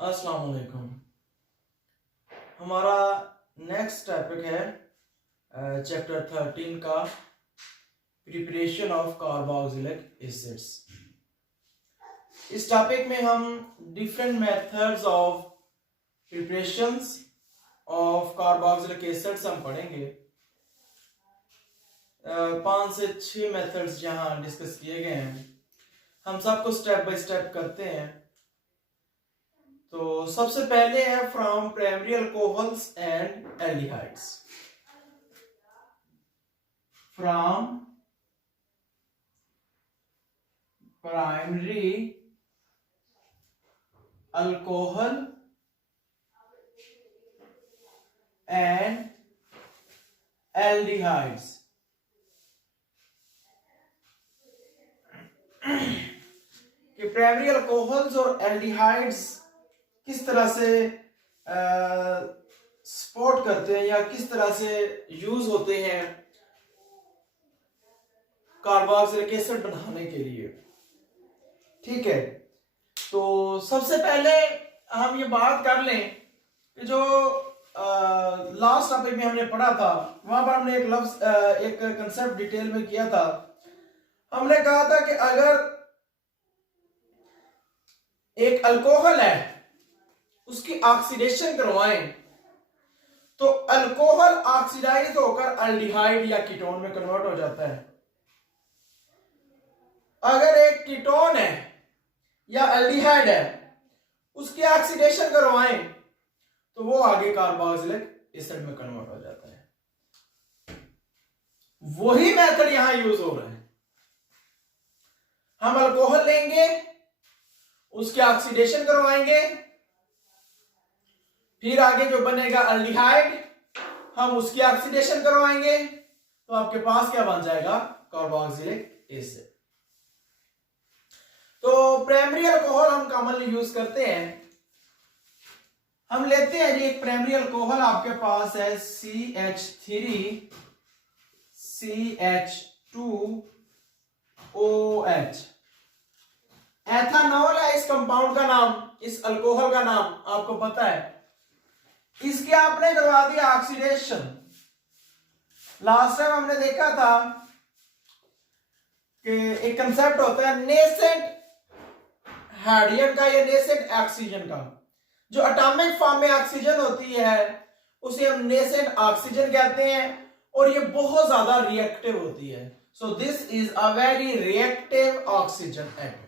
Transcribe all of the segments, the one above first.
अस्सलाम वालेकुम। हमारा नेक्स्ट टॉपिक है चैप्टर 13 का प्रिपरेशन ऑफ कार्बोक्सिलिक एसिड्स। इस टॉपिक में हम different methods of preparations of carboxylic acids हम पढ़ेंगे। 5 से 6 मेथड्स यहाँ डिस्कस किए गए हैं। हम सबको स्टेप बाय स्टेप करते हैं। तो सबसे पहले है from primary alcohols and aldehydes. From primary alcohol and aldehydes. कि प्राइमरी अल्कोहल्स और एल्डिहाइड्स किस तरह से सपोर्ट करते हैं या किस तरह से यूज होते हैं कार्बोक्सिलिक एसिड बनाने के लिए। ठीक है, तो सबसे पहले हम ये बात कर लें कि जो लास्ट टॉपिक में हमने पढ़ा था वहां पर हमने एक कंसेप्ट डिटेल में किया था। हमने कहा था कि अगर एक अल्कोहल है उसकी ऑक्सीडेशन करवाएं तो अल्कोहल ऑक्सीडाइज होकर अल्डिहाइड या कीटोन में कन्वर्ट हो जाता है। अगर एक कीटोन है या अल्डिहाइड है उसकी ऑक्सीडेशन करवाएं तो वो आगे कार्बोक्सिलिक एसिड में कन्वर्ट हो जाता है। वही मेथड यहां यूज हो रहा है। हम अल्कोहल लेंगे, उसकी ऑक्सीडेशन करवाएंगे, फिर आगे जो बनेगा अल्डिहाइड हम उसकी ऑक्सीडेशन करवाएंगे तो आपके पास क्या बन जाएगा, कार्बोक्सिलिक एसिड। तो प्राइमरी अल्कोहल हम कॉमनली यूज करते हैं। हम लेते हैं जी एक प्राइमरी अल्कोहल आपके पास है CH3CH2OH। एथानॉल है इस कंपाउंड का नाम, इस अल्कोहल का नाम आपको पता है। इसके आपने करवा दिया ऑक्सीडेशन। लास्ट टाइम हमने देखा था कि एक कंसेप्ट होता है नेसेंट हाइड्रोजन का या नेसेंट ऑक्सीजन का। जो एटॉमिक फॉर्म में ऑक्सीजन होती है उसे हम नेसेंट ऑक्सीजन कहते हैं और ये बहुत ज्यादा रिएक्टिव होती है। So this is a very reactive oxygen atom.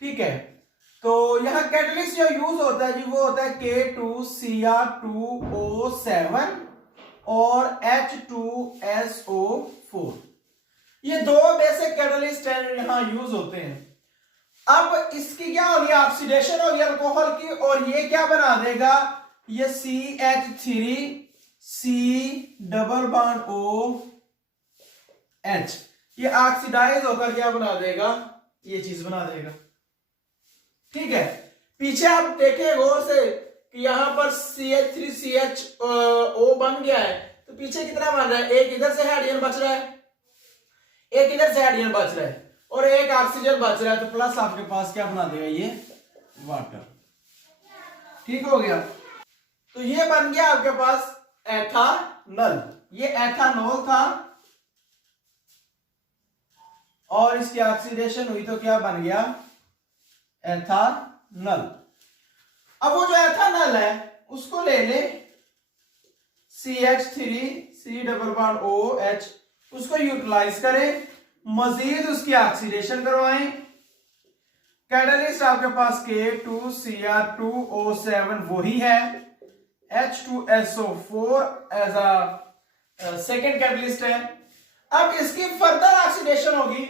ठीक है, तो यहां कैटलिस्ट जो यूज होता है जी वो होता है K2Cr2O7 और H2SO4। ये दो बेसिक कैटलिस्ट हैं यहां यूज होते हैं। अब इसकी क्या होगी, ऑक्सीडेशन होगी अल्कोहल की और ये क्या बना देगा, ये CH3C♯OH ये ऑक्सीडाइज होकर क्या बना देगा, ये चीज बना देगा। ठीक है, पीछे आप देखें गौर से कि यहां पर CH3CHO बन गया है तो पीछे कितना बन रहा है, एक इधर से हाइड्रोजन बच रहा है, एक इधर से हाइड्रोजन बच रहा है और एक ऑक्सीजन बच रहा है। तो प्लस आपके पास क्या बना देगा, ये वाटर। ठीक हो गया, तो ये बन गया आपके पास एथानॉल। ये एथानॉल था और इसकी ऑक्सीडेशन हुई तो क्या बन गया, एथानॉल। अब वो जो एथानॉल है उसको ले ले CH3C♯OH उसको यूटिलाइज करें, मजीद उसकी ऑक्सीडेशन करवाएं। कैटलिस्ट आपके पास K2Cr2O7 वही है, H2SO4 as a second catalyst है। अब इसकी फर्दर ऑक्सीडेशन होगी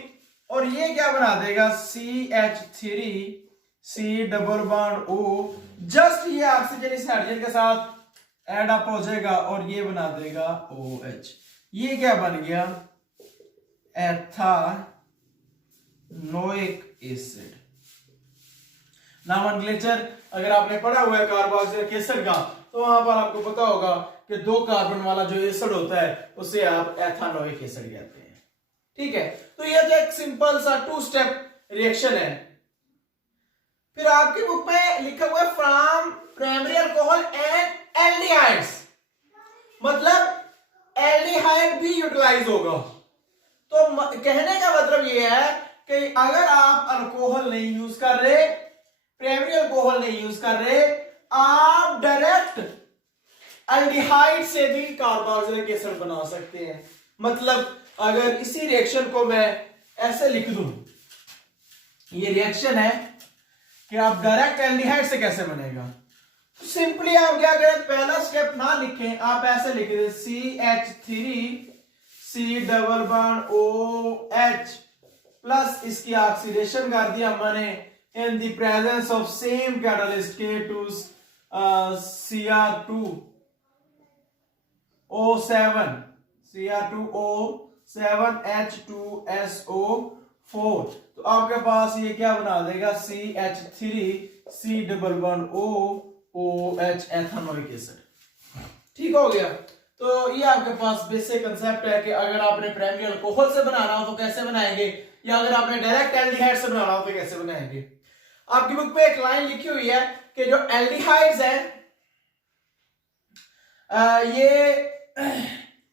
और ये क्या बना देगा, CH3C♯O। जस्ट ये ऑक्सीजन इस हाइड्रोजन के साथ ऐड अप हो जाएगा और ये बना देगा OH। ये क्या बन गया, एथानोइक एसिड। नॉमेनक्लेचर अगर आपने पढ़ा हुआ है कार्बोक्सिलिक एसिड का तो वहां पर आपको पता होगा कि 2 कार्बन वाला जो एसिड होता है उसे आप एथानोइक एसिड कहते हैं। ठीक है, तो ये जो एक सिंपल सा 2 स्टेप रिएक्शन है। फिर आपकी बुक में लिखा हुआ है from primary alcohol and aldehydes, मतलब एल्डिहाइड भी यूटिलाइज होगा। तो कहने का मतलब ये है कि अगर आप अल्कोहल नहीं यूज कर रहे, प्राइमरी अल्कोहल नहीं यूज कर रहे, आप डायरेक्ट एल्डिहाइड से भी कार्बोक्सिलिक एसिड बना सकते हैं। मतलब अगर इसी रिएक्शन को मैं ऐसे लिख दूं, ये रिएक्शन है कि आप डायरेक्ट एल्डिहाइड से कैसे बनेगा, तो सिंपली आप क्या करें, पहला स्टेप ना लिखें, आप ऐसे लिख दें CH3 C double bond OH plus इसकी ऑक्सीडेशन कर दिया मैंने in the presence of same catalyst K2 Cr2O7 Cr2O7 H2SO4, तो आपके पास ये क्या बना देगा CH3 C double bond OH ethanoic acid. ठीक हो गया। तो ये आपके पास बेसिक कंसेप्ट है कि अगर आपने प्राइमरी अल्कोहल से बनाना हो तो कैसे बनाएंगे, या अगर आपने डायरेक्ट एल्डिहाइड से बनाना हो तो कैसे बनाएंगे। आपकी बुक पे एक लाइन लिखी हुई है कि जो एल्डिहाइड्स हैं ये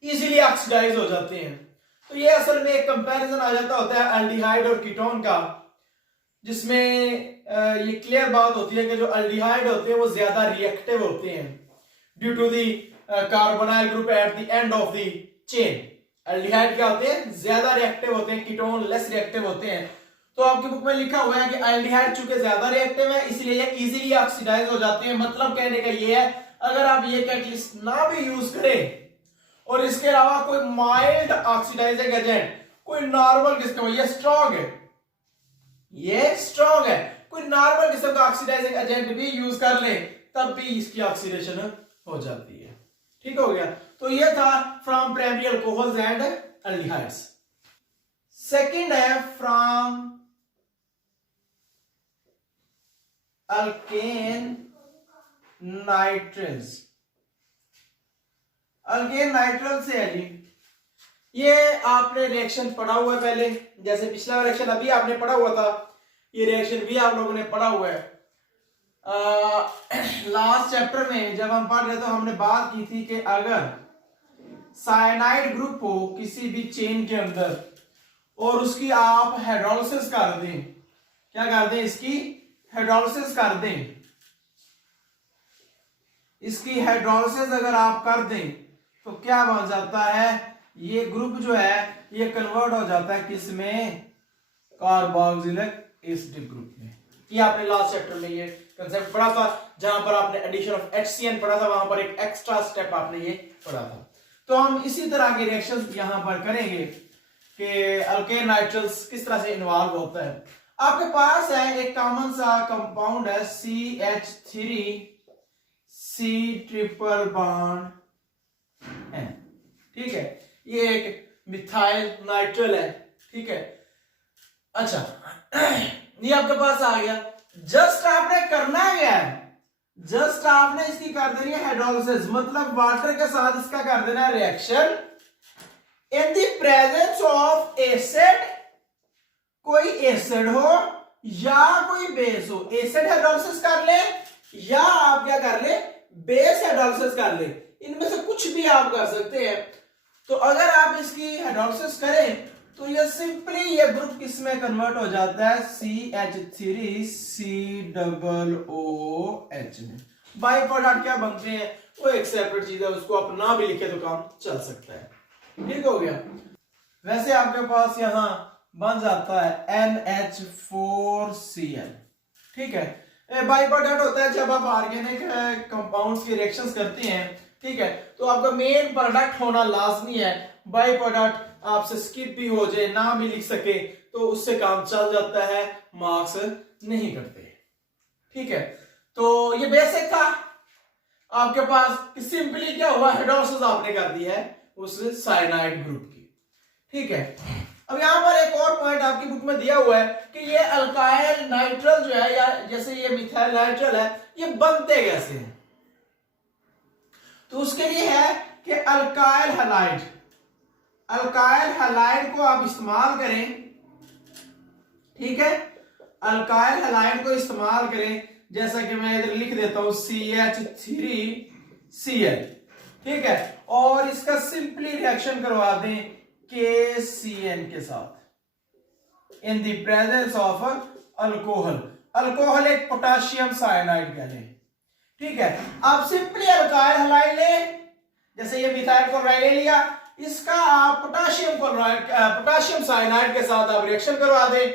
इजीली ऑक्सीडाइज हो जाते हैं। तो ये असल में एक कंपैरिजन आ जाता होता है एल्डिहाइड और कीटोन का, जिसमें ये क्लियर बात होती है कि जो एल्डिहाइड होते हैं वो ज्यादा रिएक्टिव होते हैं due to the carbonyl group at the end of the chain. Aldehyde क्या होते हैं, ज्यादा रिएक्टिव होते हैं, कीटोन लेस रिएक्टिव होते हैं। तो आपकी बुक में लिखा हुआ है कि एल्डिहाइड चूंकि ज्यादा रिएक्टिव है इसलिए ये इजीली ऑक्सीडाइज हो जाते हैं। मतलब कहने का ये है अगर आप ये कैटलिस्ट ना भी यूज करें और इसके अलावा कोई माइल्ड ऑक्सीडाइजिंग एजेंट, कोई नॉर्मल किस्म का, ये स्ट्रॉन्ग है, ये स्ट्रॉन्ग है, कोई नॉर्मल किस्म का ऑक्सीडाइजिंग एजेंट भी यूज कर ले तब भी इसकी ऑक्सीडेशन हो जाती है। ठीक हो गया। तो ये था from primary alcohols and aldehydes. Second है फ्रॉम अल्केन नाइट्रल्स। अल्केन नाइट्रल से है जी, ये आपने रिएक्शन पढ़ा हुआ है पहले, जैसे पिछला रिएक्शन अभी आपने पढ़ा हुआ था, ये रिएक्शन भी आप लोगों ने पढ़ा हुआ है। लास्ट चैप्टर में जब हम पढ़ रहे तो हमने बात की थी कि अगर साइनाइड ग्रुप हो किसी भी चेन के अंदर और उसकी आप हाइड्रोलिसिस कर दें, क्या कर दें, इसकी हाइड्रोलिसिस कर दें, इसकी हाइड्रोलिसिस अगर आप कर दें तो क्या बन जाता है, ये ग्रुप जो है ये कन्वर्ट हो जाता है किसमें, कार्बोक्सिलिक एसिड ग्रुप में। ये आपने लास्ट चैप्टर में ये कंसेप्ट पढ़ा था, जहां पर आपने एडिशन ऑफ HCN पढ़ा था, वहां पर एक एक्स्ट्रा स्टेप आपने ये पढ़ा था। तो हम इसी तरह के रिएक्शंस यहां पर करेंगे कि अल्केन नाइट्रल्स किस तरह से इन्वॉल्व होता है। आपके पास है एक कॉमन सा कंपाउंड है CH3 C triple bond N, ठीक है, ये एक मिथाइल नाइट्रल है। ठीक है, अच्छा ये आपके पास आ गया। जस्ट आपने करना क्या है, जस्ट आपने इसकी कर देनी है हाइड्रोलिसिस, मतलब वाटर के साथ इसका कर देना है reaction in the presence of acid, कोई एसिड हो या कोई बेस हो, एसिड हाइड्रोलिसिस कर ले या आप क्या कर ले, बेस हाइड्रोलिसिस कर ले, इनमें से कुछ भी आप कर सकते हैं। तो अगर आप इसकी हाइड्रोलिसिस करें तो ये सिंपली ये ग्रुप किसमें कन्वर्ट हो जाता है, CH3 C डबल OH में। बाई प्रोडक्ट क्या बनते हैं वो एक सेपरेट चीज है, उसको आप ना भी लिखे तो काम चल सकता है। ठीक हो गया। वैसे आपके पास यहां बन जाता है NH4Cl। ठीक है, बाई प्रोडक्ट होता है जब आप ऑर्गेनिक कंपाउंड्स की रिएक्शंस करते हैं। ठीक है, तो आपका मेन प्रोडक्ट होना लाजमी है, बाई प्रोडक्ट आपसे स्किप भी हो जाए, ना भी लिख सके तो उससे काम चल जाता है, मार्क्स नहीं करते। ठीक है, तो ये बेसिक था आपके पास कि सिंपली क्या हुआ, हाइड्रोलिसिस आपने कर दी है उस साइनाइड ग्रुप की। ठीक है, अब यहां पर एक और पॉइंट आपकी बुक में दिया हुआ है कि ये अल्काइल नाइट्रल जो है या जैसे ये मिथाइल नाइट्रल है, ये बनते कैसे हैं। तो उसके लिए है कि अल्काइल हैलाइड, अल्काइल हैलाइड को आप इस्तेमाल करें। ठीक है, अल्काइल हैलाइड को इस्तेमाल करें जैसा कि मैं इधर लिख देता हूं CH3Cl, ठीक है, और इसका सिंपली रिएक्शन करवा दें KCN के साथ in the presence of alcohol. Alcohol एक पोटाशियम साइनाइड कह लें, ठीक है। आप सिंपली अल्काइल हलाइड लें, जैसे ये मिथाइल क्लोराइड ले लिया, इसका आप पोटाशियम क्लोराइड पोटाशियम साइनाइड के साथ आप रिएक्शन करवा दें,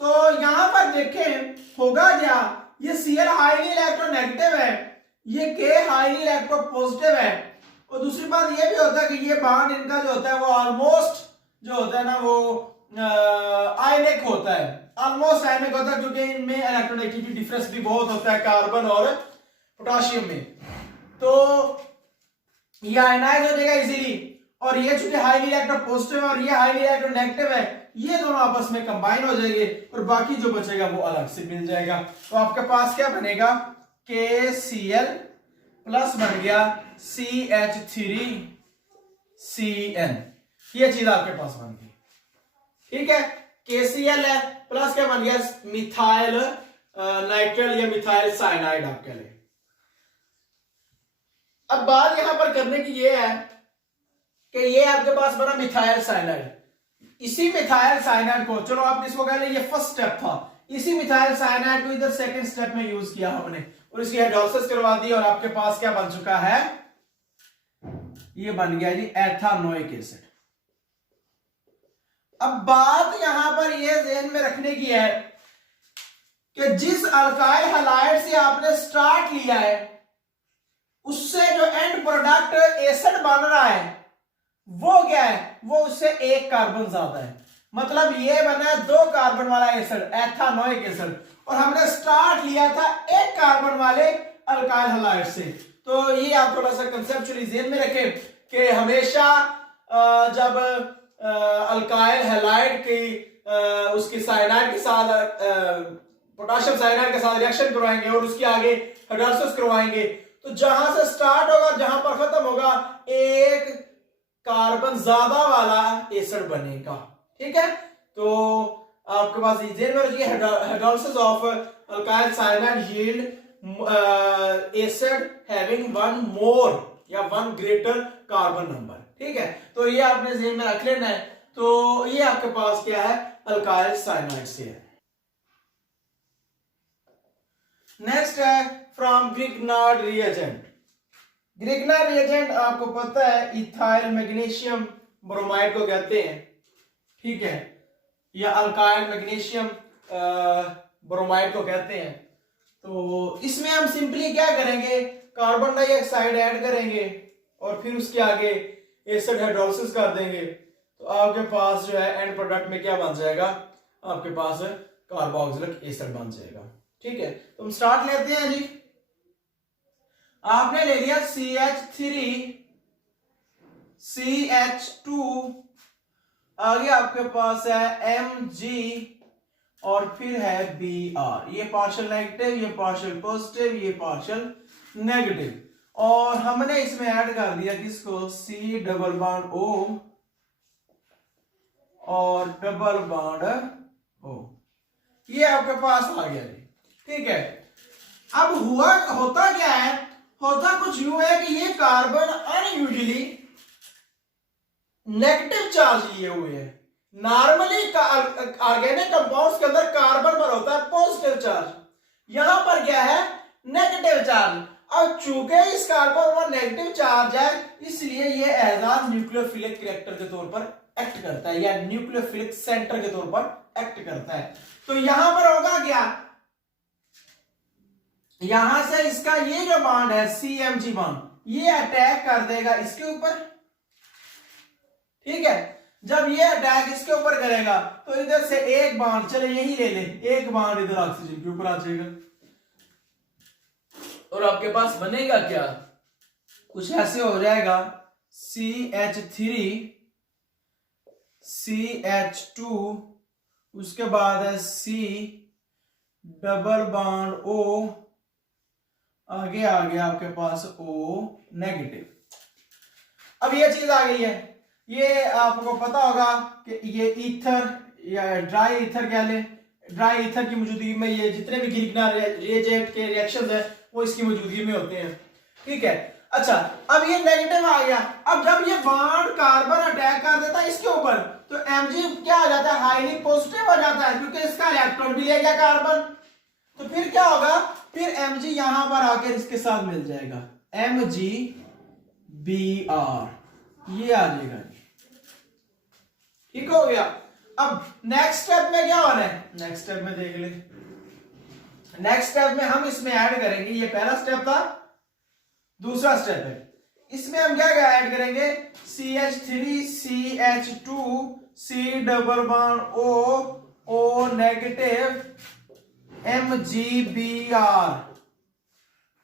तो यहां पर देखें होगा क्या, ये Cl हाईली इलेक्ट्रोनेगेटिव है, ये K हाईली इलेक्ट्रोपॉजिटिव है, और दूसरी बात ये भी होता है कि ये बॉन्ड इनका जो होता है वो ऑलमोस्ट जो होता है ना वो आयनिक होता है, ऑलमोस्ट आयनिक होता है, क्योंकि इनमें इलेक्ट्रोनेगेटिविटी डिफरेंस भी बहुत होता है कार्बन और पोटाशियम में, तो ये आयनाइज हो जाएगा इजीली, और ये चूंकि हाईली इलेक्ट्रोपॉजिटिव और ये हाईली इलेक्ट्रोनेगेटिव है, ये दोनों आपस में कंबाइन हो जाएंगे और बाकी जो बचेगा वो अलग से मिल जाएगा। तो आपके पास क्या बनेगा, KCl प्लस बन गया CH3CN, ये चीज आपके पास बन गई, ठीक है। KCl है प्लस क्या बन गया, मिथाइल नाइट्रेल या मिथाइल साइनाइड आप कह लें। अब बात यहां पर करने की ये है कि ये आपके पास बना मिथाइल साइनाइड, इसी मिथाइल साइनाइड को, चलो आप इसको कह लें ये फर्स्ट स्टेप था, इसी मिथाइल साइनाइड को इधर सेकंड स्टेप में यूज किया हमने और इसकी हाइड्रोलिसिस करवा दी, और आपके पास क्या बन चुका है, ये बन गया जी एथानोइक एसिड। अब बात यहां पर ये ध्यान में रखने की है कि जिस अल्काइल हैलाइड से आपने स्टार्ट लिया है उससे जो एंड प्रोडक्ट एसिड बन रहा है वो क्या है, वो उससे एक कार्बन ज्यादा है, मतलब ये बना है 2 कार्बन वाला एसिड एथानोइक एसिड, और हमने स्टार्ट लिया था 1 कार्बन वाले अल्काइल हैलाइड से। तो ये आप थोड़ा सा कंसेप्चुअली ध्यान में रखें कि हमेशा जब अल्काइल हैलाइड की उसकी साइनाइड के साथ पोटाशियम साइनाइड के साथ रिएक्शन करवाएंगे और उसके आगे हाइड्रोलिसिस करवाएंगे, तो जहां से स्टार्ट होगा जहां पर खत्म होगा 1 कार्बन ज्यादा वाला एसिड बनेगा, ठीक है। तो आपके पास hydrolysis of alkyl cyanide yield acid having 1 more या 1 ग्रेटर कार्बन नंबर, ठीक है। तो ये आपने ध्यान में रख लेना है। तो ये आपके पास क्या है, अल्काइल साइनाइड से है। नेक्स्ट है from Grignard reagent. Grignard reagent आपको पता है इथाइल मैग्नीशियम ब्रोमाइड को कहते हैं, ठीक है, या अल्काइल मैग्नीशियम ब्रोमाइड को कहते हैं। तो इसमें हम सिंपली क्या करेंगे, कार्बन डाइऑक्साइड ऐड करेंगे और फिर उसके आगे एसिड हाइड्रोलिसिस कर देंगे, तो आपके पास जो है एंड प्रोडक्ट में क्या बन जाएगा, आपके पास कार्बोक्सिलिक एसिड बन जाएगा, ठीक है। तो हम स्टार्ट लेते हैं जी। आपने ले लिया CH3 CH2, आगे आपके पास है Mg और फिर है Br, ये पार्शियल नेगेटिव, ये पार्शियल पॉजिटिव, ये पार्शियल नेगेटिव, और हमने इसमें ऐड कर दिया किसको, C डबल बॉन्ड O और डबल बॉन्ड O, ये आपके पास आ गया जी, ठीक है। अब होता क्या है, होता कुछ यूं है कि ये कार्बन अनयूजुअली नेगेटिव चार्ज लिए हुए हैं। नॉर्मली ऑर्गेनिक कंपाउंड्स के अंदर कार्बन पर होता है पॉजिटिव चार्ज, यहां पर क्या है, नेगेटिव चार्ज। अब चूंकि इस कार्बन पर नेगेटिव चार्ज है इसलिए ये एज अ न्यूक्लियोफिलिक कैरेक्टर के तौर पर एक्ट करता है या न्यूक्लियोफिलिक सेंटर के तौर पर एक्ट करता है। तो यहां पर होगा क्या, यहां से इसका ये जो बॉन्ड है CMG बॉन्ड, ये अटैक कर देगा इसके ऊपर, ठीक है। जब ये अटैक इसके ऊपर करेगा तो इधर से एक बॉन्ड, चले यही ले ले, एक बॉन्ड इधर ऑक्सीजन के ऊपर आ जाएगा और आपके पास बनेगा क्या, कुछ ऐसे हो जाएगा CH3 CH2, उसके बाद है C डबल बॉन्ड O, आगे आ गया आपके पास O नेगेटिव। अब ये चीज आ गई है, ये आपको पता होगा कि ये ईथर या ड्राई ईथर क्या ले, ड्राई ईथर की मौजूदगी में ये जितने भी गिरगिना रिएजेंट के रिएक्शंस है वो इसकी मौजूदगी में होते हैं। ठीक है, अच्छा अब ये नेगेटिव आ गया। अब जब ये बॉन्ड कार्बन अटैक कर देता है इसके ऊपर तो Mg क्या आ जाता है, हाईली पॉजिटिव आ जाता है, क्योंकि इसका इलेक्ट्रॉन भी ले गया कार्बन। तो फिर क्या होगा, फिर Mg यहां पर आकर इसके साथ मिल जाएगा, MgBr, ये आ जाएगा। ठीक हो गया। अब नेक्स्ट स्टेप में क्या होना है, नेक्स्ट स्टेप में देख ले। नेक्स्ट स्टेप में हम इसमें ऐड करेंगे, ये पहला स्टेप था, दूसरा स्टेप है, इसमें हम क्या क्या ऐड करेंगे, CH3CH2 C double bond O negative MgBr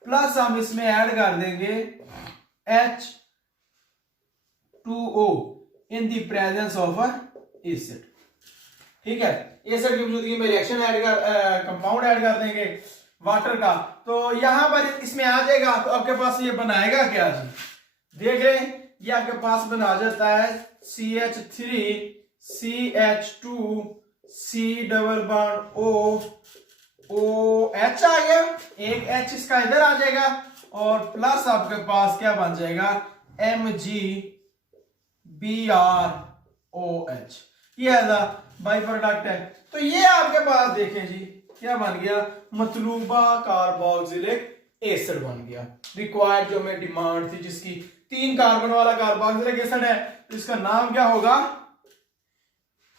plus हम इसमें ऐड कर देंगे H2O in the presence of acid. ठीक है, एसिड की मौजूदगी में रिएक्शन ऐड कर कंपाउंड ऐड कर देंगे वाटर का, तो यहां पर इसमें आ जाएगा। तो आपके पास ये बनाएगा क्या जी, देख रहे हैं, ये आपके पास बना जाता है CH3CH2 C double bond OH आ गया, एक H इसका इधर आ जाएगा और प्लस आपके पास क्या बन जाएगा, MgBrOH, ये बाई प्रोडक्ट है। तो ये आपके पास देखें जी क्या बन गया, मतलूबा कार्बोक्सिलिक एसिड बन गया। रिक्वायर्ड जो हमें डिमांड थी जिसकी 3 कार्बन वाला कार्बोक्सिलिक एसिड है, तो इसका नाम क्या होगा,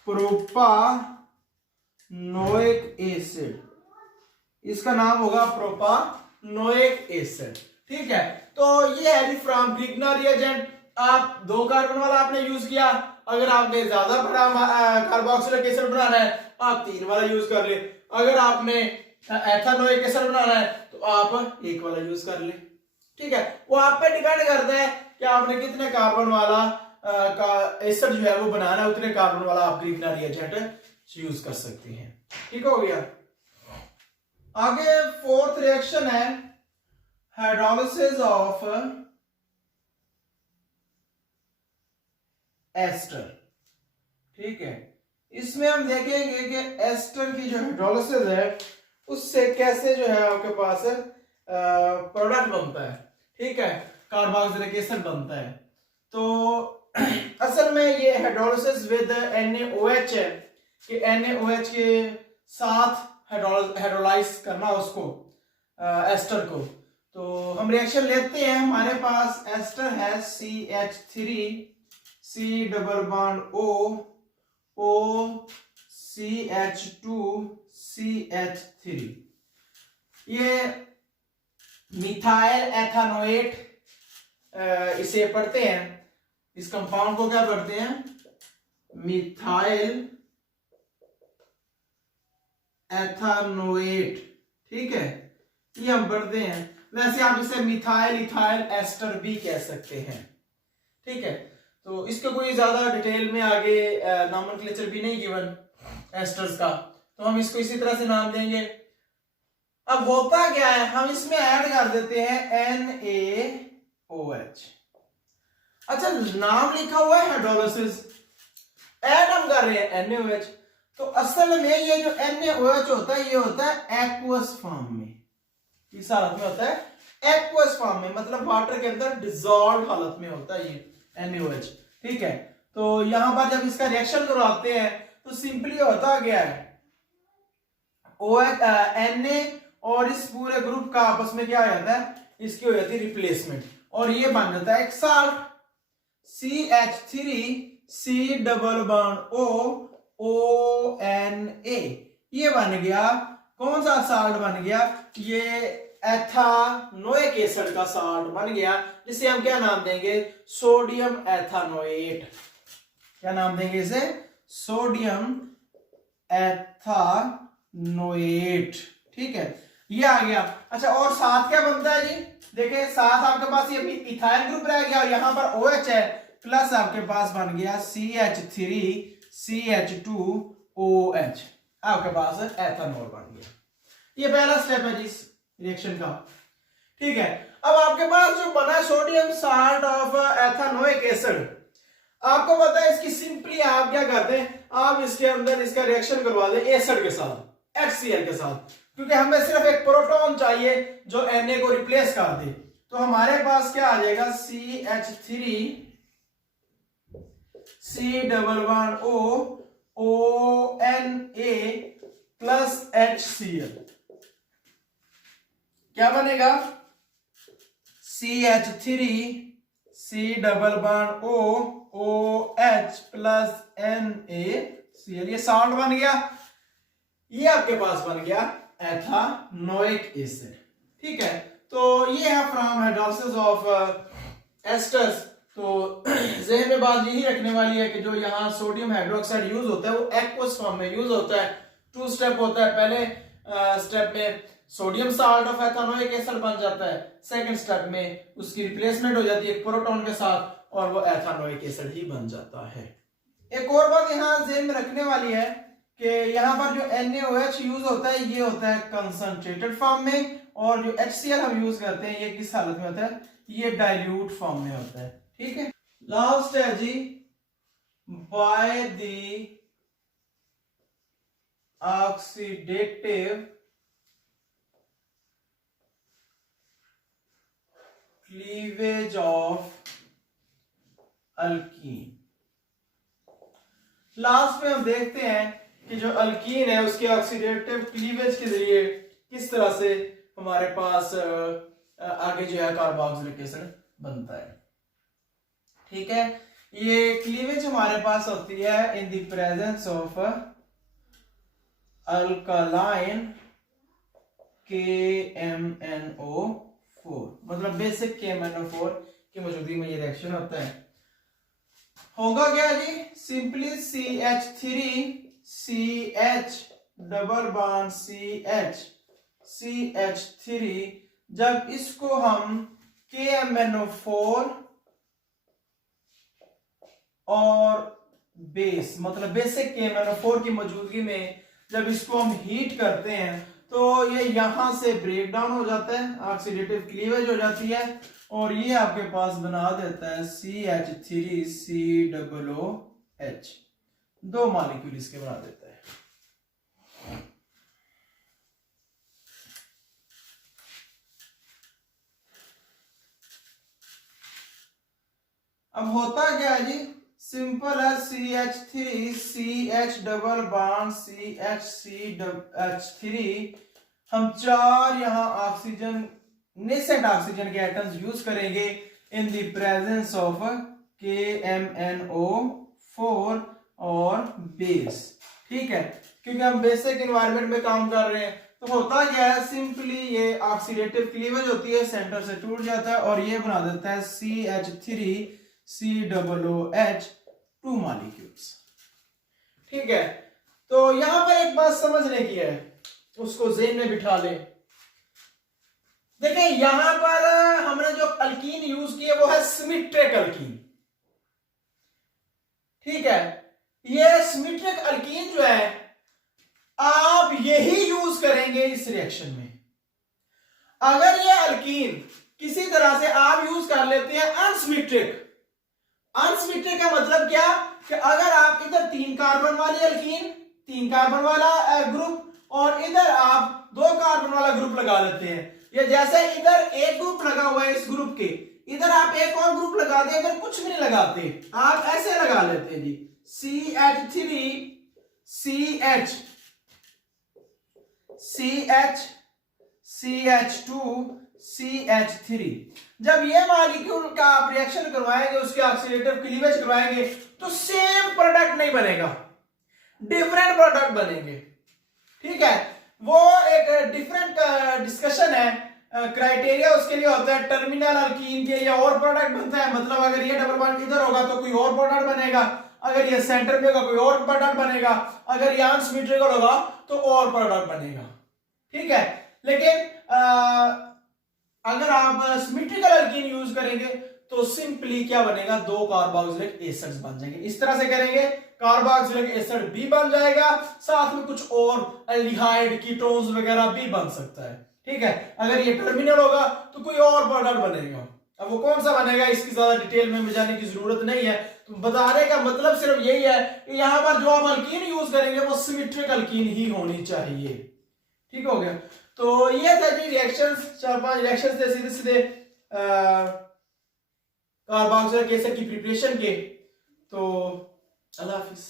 प्रोपानोइक एसिड, इसका नाम होगा प्रोपानोइक एसिड। ठीक है, तो ये है फ्रॉम ग्रिग्ना रिएजेंट। आप 2 कार्बन वाला आपने यूज किया, अगर आपने ज्यादा बड़ा कार्बोक्सिलिक एसिड बनाना है आप 3 वाला यूज कर ले, अगर आपने एथानोइक एसिड बनाना है तो आप 1 वाला यूज कर ले। ठीक है, वो आप पे डिपेंड करता है कि आपने कितने कार्बन वाला का एसिड जो है वो बनाना है, उतने कार्बन वाला आप ग्रिग्ना रिएजेंट यूज कर सकते हैं। ठीक हो गया। आगे 4th रिएक्शन है हाइड्रोलिसिस ऑफ एस्टर। ठीक है, इसमें हम देखेंगे कि एस्टर की जो हाइड्रोलिसिस है उससे कैसे जो है आपके पास प्रोडक्ट बनता है। ठीक है, कार्बोक्सिलिक एसिड बनता है। तो असल में ये हाइड्रोलिसिस विद NaOH है कि NaOH के साथ हाइड्रोलाइज करना उसको एस्टर को। तो हम रिएक्शन लेते हैं, हमारे पास एस्टर है CH3 C double bond O CH2 CH3, ये मिथाइल एथानोएट इसे पढ़ते हैं, इस कंपाउंड को क्या पढ़ते हैं, मिथाइल एथानोएट। ठीक है, ये हम पढ़ते हैं, वैसे आप इसे मिथाइल इथाइल एस्टर भी कह सकते हैं। ठीक है, तो इसके कोई ज्यादा डिटेल में आगे नॉमेनक्लेचर भी नहीं गिवन एस्टर्स का, तो हम इसको इसी तरह से नाम देंगे। अब होता क्या है, हम इसमें ऐड कर देते हैं NaOH। अच्छा, नाम लिखा हुआ है हाइड्रोलिसिस, ऐड हम कर रहे हैं NaOH। तो असल में ये जो NaOH होता है ये होता है एक्वस फॉर्म में, इस हालत में होता है एक्वस फॉर्म में, मतलब वाटर के अंदर डिसॉल्व हालत में होता है ये NaOH। ठीक है, तो यहां पर जब इसका रिएक्शन करवाते हैं तो सिंपली होता क्या है, Na और इस पूरे ग्रुप का आपस में क्या हो जाता है, इसकी हो जाती है रिप्लेसमेंट और ये बन जाता है एक salt CH3C double bond ONA, ये बन गया कौन सा साल्ट बन गया, ये एथानोइक एसिड का साल्ट बन गया, जिसे हम क्या नाम देंगे, सोडियम एथानोएट। क्या नाम देंगे इसे, सोडियम एथानोएट। ठीक है, ये आ गया। अच्छा, और साथ क्या बनता है जी, देखिए साथ आपके पास ये इथाइल ग्रुप रह गया और यहां पर OH है, प्लस आपके पास बन गया CH3CH2OH, आपके पास एथानॉल बन गया। ये पहला स्टेप है जिस रिएक्शन का। ठीक है, अब आपके पास जो बना सोडियम साल्ट ऑफ एथानोइक एसिड, आपको पता है इसकी सिंपली आप क्या करते हैं, आप इसके अंदर इसका रिएक्शन करवा दें एसिड के साथ, HCl के साथ, क्योंकि हमें सिर्फ एक प्रोटॉन चाहिए जो Na को रिप्लेस कर दे। तो हमारे पास क्या आ जाएगा, CH3 C11O ONA plus HCl। क्या बनेगा, CH3 C11O OH plus NaCl, ये सॉल्ट बन गया। ये आपके पास बन गया एथानोइक एसिड। ठीक है, तो ये है फ्रॉम हाइड्रोलिसिस ऑफ एस्टर्स। तो ज़हन में बात यही रखने वाली है कि जो यहाँ सोडियम हाइड्रोक्साइड यूज होता है वो एक्वस फॉर्म में यूज होता है। 2 स्टेप होता है, पहले स्टेप में सोडियम साल्ट ऑफ एथानोइक एसिड बन जाता है, सेकंड स्टेप में उसकी रिप्लेसमेंट हो जाती है प्रोटॉन के साथ और वो एथानोइक एसिड ही बन जाता है। एक और बात यहाँ ज़हन में रखने वाली है कि यहाँ पर जो NaOH यूज होता है ये होता है कंसंट्रेटेड फॉर्म में, और जो HCl हम यूज करते हैं ये किस हालत में होता है, ये डाइल्यूट फॉर्म में होता है। ठीक है, लास्ट है जी by the oxidative cleavage of alkene. Last में हम देखते हैं कि जो अल्कीन है उसके ऑक्सीडेटिव क्लीवेज के जरिए किस तरह से हमारे पास आगे जो है कार्बोक्सिलिक एसिड बनता है। ठीक है, ये क्लीवेज हमारे पास होती है in the presence of alkaline KMNO4, मतलब बेसिक KMNO4 की मौजूदगी में ये रिएक्शन होता है। होगा क्या जी, simply CH3 CH double bond CH3, जब इसको हम KMNO4 और बेस मतलब बेसिक KMNO4 की मौजूदगी में जब इसको हम हीट करते हैं तो ये यहां से ब्रेक डाउन हो जाता है, ऑक्सीडेटिव क्लीवेज हो जाती है और ये आपके पास बना देता है CH3 COOH, 2 मॉलिक्यूल इसके बना देता है। अब होता क्या है जी, सिंपल है, CH3 CH double bond CH3 हम 4 यहां ऑक्सीजन नेसेंट ऑक्सीजन के एटम्स यूज करेंगे in the presence of KMNO4 और बेस। ठीक है, क्योंकि हम बेसिक एनवायरनमेंट में काम कर रहे हैं तो होता क्या है, सिंपली ये ऑक्सीडेटिव क्लीवेज होती है, सेंटर से टूट जाता है और ये बना देता है CH3 COOH, 2 मॉलिक्यूल्स। ठीक है, तो यहां पर एक बात समझने की है, उसको ज़हन में बिठा ले। देखिए यहां पर हमने जो अल्कीन यूज किए वो है सिमेट्रिक अल्कीन। ठीक है, ये सिमेट्रिक अल्कीन जो है आप यही यूज करेंगे इस रिएक्शन में। अगर ये अल्कीन किसी तरह से आप यूज कर लेते हैं अनसिमेट्रिक का मतलब क्या कि अगर आप इधर 3 कार्बन वाली अल्कीन, 3 कार्बन वाला ग्रुप और इधर आप 2 कार्बन वाला ग्रुप लगा लेते हैं, या जैसे इधर एक ग्रुप लगा हुआ है इस ग्रुप के, इधर आप एक और ग्रुप लगा दे, अगर कुछ भी नहीं लगाते आप ऐसे लगा लेते हैं जी CH3 CH2 CH3। जब ये मॉलिक्यूल का आप रिएक्शन करवाएंगे, उसके ऑक्सीडेटिव क्लीवेज करवाएंगे तो सेम प्रोडक्ट नहीं बनेगा, डिफरेंट प्रोडक्ट बनेंगे। ठीक है, वो एक डिफरेंट डिस्कशन है, क्राइटेरिया उसके लिए होता है। टर्मिनल अल्कीन के लिए और प्रोडक्ट बनता है, मतलब अगर ये डबल बॉन्ड इधर होगा तो कोई और प्रोडक्ट बनेगा, अगर ये सेंटर में होगा कोई और प्रोडक्ट बनेगा, अगर ये अनसिमेट्रिकल होगा तो और प्रोडक्ट बनेगा। ठीक है, लेकिन अगर आप सिमेट्रिकल अल्कीन यूज करेंगे तो सिंपली क्या बनेगा, 2 कार्बोक्सिलिक एसिड्स बन जाएंगे। इस तरह से करेंगे कार्बोक्सिलिक एसिड भी बन जाएगा, साथ में कुछ और एल्डिहाइड कीटोन्स वगैरह भी बन सकता है। ठीक है, अगर ये टर्मिनल होगा तो कोई और प्रोडक्ट बनेगा। अब वो कौन सा बनेगा इसकी ज्यादा डिटेल में जाने की जरूरत नहीं है, तो बताने का मतलब सिर्फ यही है कि यहां पर जो हम अल्कीन यूज करेंगे वो सिमेट्रिक अल्कीन ही होनी चाहिए। ठीक हो गया। तो ये था जी रिएक्शंस, 4-5 रिएक्शंस थे सीधे सीधे कार्बोक्सिलिक एसिड की प्रिपरेशन के। तो अल्लाह हाफिज।